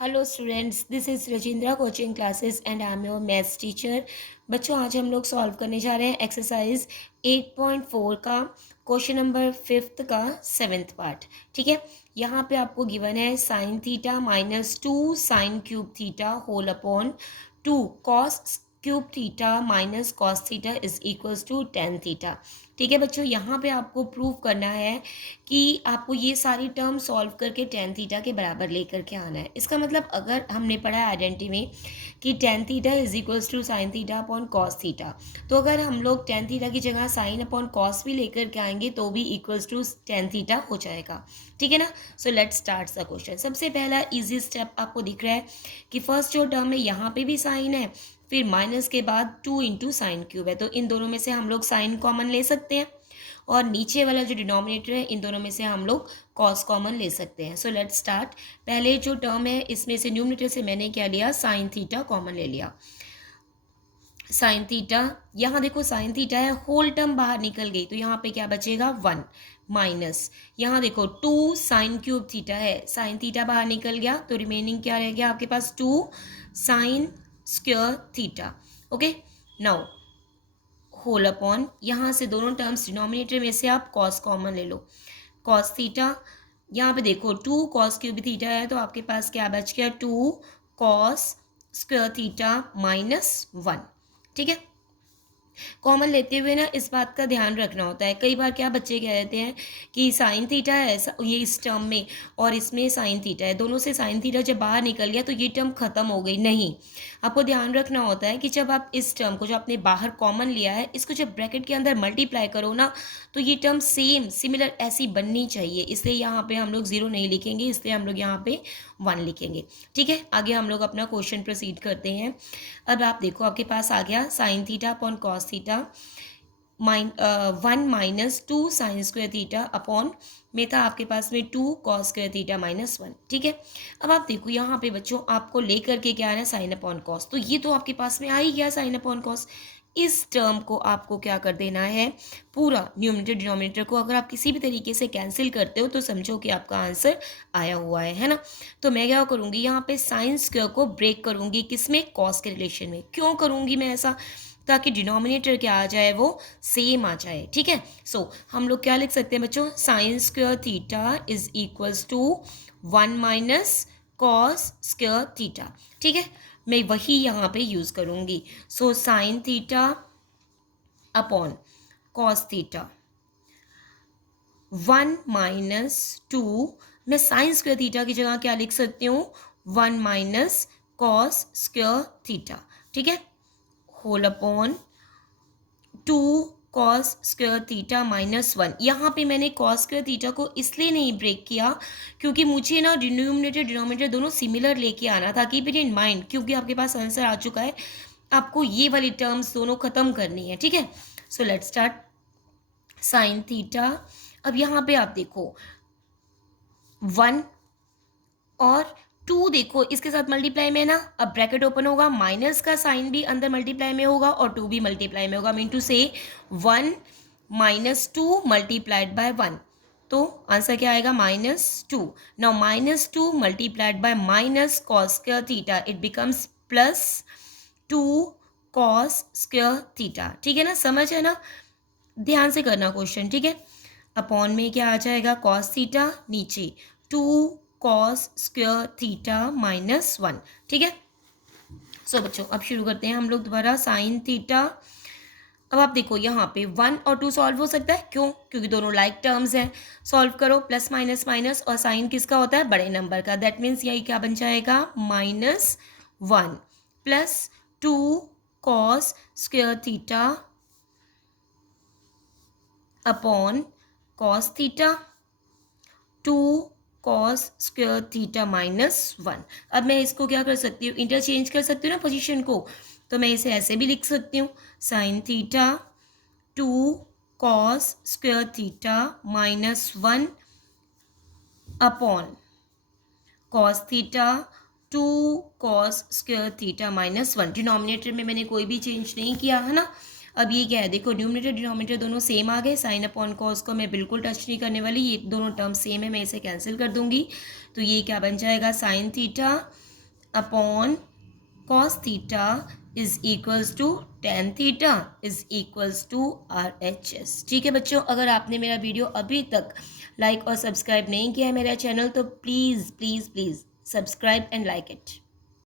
Hello students, this is Rajindra coaching classes and I am your maths teacher. बच्चों, आज हम लोग सॉल्व करने जा रहे हैं एक्सरसाइज 8.4 का क्वेश्चन नंबर 5th का 7th पार्ट। ठीक है, यहाँ पे आपको गिवन है sine theta -2 sine cube theta whole upon 2 cos cube theta minus cos theta is equals to tan theta. ठीक है बच्चों, यहाँ पे आपको प्रूव करना है कि आपको ये सारी टर्म सॉल्व करके टेन थीटा के बराबर लेकर के आना है। इसका मतलब अगर हमने पढ़ा है आइडेंटिटी में कि tan theta is equals to sine theta upon cos theta, तो अगर हम लोग टेन थीटा की जगह साइन अपॉन कॉस भी लेकर के आएंगे तो भी इक्वल्स टू टेन थीटा हो जाएगा। ठीक है ना। So let's start the question. सबसे पहला इजी स्टेप आपको दिख रहा है कि फर्स्ट जो टर्म है यहाँ पे भी साइन है, फिर माइनस के बाद 2 इंटू साइन क्यूब है, तो इन दोनों में से हम लोग साइन कॉमन ले सकते हैं और नीचे वाला जो डिनोमिनेटर है इन दोनों में से हम लोग कॉस कॉमन ले सकते हैं। So let's start. पहले जो टर्म है इसमें से न्यूमरेटर से मैंने क्या लिया, साइन थीटा कॉमन ले लिया। साइन थीटा, यहाँ देखो साइन थीटा है, होल टर्म बाहर निकल गई तो यहाँ पे क्या बचेगा 1 माइनस, यहाँ देखो 2 साइन क्यूब थीटा है, साइन थीटा बाहर निकल गया तो रिमेनिंग क्या रह गया आपके पास 2 sine square theta. Okay, now whole upon, यहाँ से दोनों टर्म्स डिनोमिनेटर में से आप कॉस कॉमन ले लो, कॉस थीटा, यहाँ पे देखो 2 कॉस क्यूब थीटा है तो आपके पास क्या बच गया 2 कॉस स्क्वायर थीटा -1। ठीक है, कॉमन लेते हुए ना इस बात का ध्यान रखना होता है, कई बार क्या बच्चे कह देते हैं कि साइन थीटा है ये इस टर्म में और इसमें साइन थीटा है, दोनों से साइन थीटा जब बाहर निकल गया तो ये टर्म खत्म हो गई। नहीं, आपको ध्यान रखना होता है कि जब आप इस टर्म को जो आपने बाहर कॉमन लिया है इसको जब ब्रैकेट के अंदर मल्टीप्लाई करो ना तो ये टर्म सेम सिमिलर ऐसी बननी चाहिए, इसलिए यहाँ पे हम लोग 0 नहीं लिखेंगे, इसलिए हम लोग यहाँ पे 1 लिखेंगे। ठीक है, आगे हम लोग अपना क्वेश्चन प्रोसीड करते हैं। अब आप देखो आपके पास आ गया sign theta upon cos theta 1 minus 2 sine square theta upon में था आपके पास में 2 कॉस स्क्वायर थीटा -1। ठीक है, अब आप देखो यहाँ पे बच्चों आपको लेकर के क्या है साइन अपॉन कॉस, तो ये तो आपके पास में आ ही गया साइन अपॉन कॉस। इस टर्म को आपको क्या कर देना है, पूरा न्यूमरेटर डिनोमिनेटर को अगर आप किसी भी तरीके से कैंसिल करते हो तो समझो कि आपका आंसर आया हुआ है ना। तो मैं क्या करूँगी, यहाँ पे साइन स्क्वायर को ब्रेक करूँगी, किसमें, कॉस के रिलेशन में। क्यों करूँगी मैं ऐसा, ताकि डिनोमिनेटर क्या आ जाए, वो सेम आ जाए। ठीक है, सो हम लोग क्या लिख सकते हैं बच्चों, sine square theta is equals to 1 minus cos square theta. ठीक है, मैं वही यहाँ पे यूज़ करूँगी। So sine theta upon cos theta 1 minus 2, मैं साइन स्क्वायर थीटा की जगह क्या लिख सकती हूँ, 1 माइनस कॉस स्क्वायर थीटा। ठीक है, whole upon 2 cos square theta -1। यहाँ पे मैंने कॉस स्क्वायर थीटा को इसलिए नहीं ब्रेक किया क्योंकि मुझे ना न्यूमरेटर डिनोमिनेटर दोनों सिमिलर लेके आना था। कीप इट इन माइंड, क्योंकि आपके पास आंसर आ चुका है, आपको ये वाली टर्म्स दोनों खत्म करनी है। ठीक है, so let's start. Sine theta, अब यहाँ पे आप देखो 1 और 2 देखो इसके साथ मल्टीप्लाई में ना, अब ब्रैकेट ओपन होगा, माइनस का साइन भी अंदर मल्टीप्लाई में होगा और 2 भी मल्टीप्लाई में होगा, मीन टू से 1 -2 मल्टीप्लाइड बाय 1, तो आंसर क्या आएगा -2। Now -2 multiplied by minus cos square theta, it becomes +2 cos square theta. ठीक है ना, समझ है ना, ध्यान से करना क्वेश्चन। ठीक है, अपॉन में क्या आ जाएगा, कॉस थीटा, नीचे 2 कॉस स्क्वायर थीटा -1। ठीक है, सो बच्चों अब शुरू करते हैं हम लोग दोबारा। साइन थीटा, अब आप देखो यहाँ पे 1 और 2 सॉल्व हो सकता है, क्यों, क्योंकि दोनों लाइक टर्म्स हैं। सॉल्व करो, प्लस माइनस माइनस, और साइन किसका होता है, बड़े नंबर का, दैट मीन्स यही क्या बन जाएगा -1 plus 2 cos square theta upon cos theta 2 cos square theta -1। अब मैं इसको क्या कर सकती हूँ, इंटरचेंज कर सकती हूँ ना पोजीशन को, तो मैं इसे ऐसे भी लिख सकती हूँ, sign theta 2 cos square theta -1 upon cos theta 2 cos square theta -1। Denominator में मैंने कोई भी चेंज नहीं किया है ना। अब ये क्या है, देखो न्यूमरेटर डिनोमिनेटर दोनों सेम आ गए, साइन अपॉन कॉस को मैं बिल्कुल टच नहीं करने वाली, ये दोनों टर्म सेम है, मैं इसे कैंसिल कर दूंगी, तो ये क्या बन जाएगा, sine theta upon cos theta is equals to tan theta is equals to RHS। ठीक है बच्चों, अगर आपने मेरा वीडियो अभी तक लाइक और सब्सक्राइब नहीं किया है मेरा चैनल, तो please please please subscribe and like it.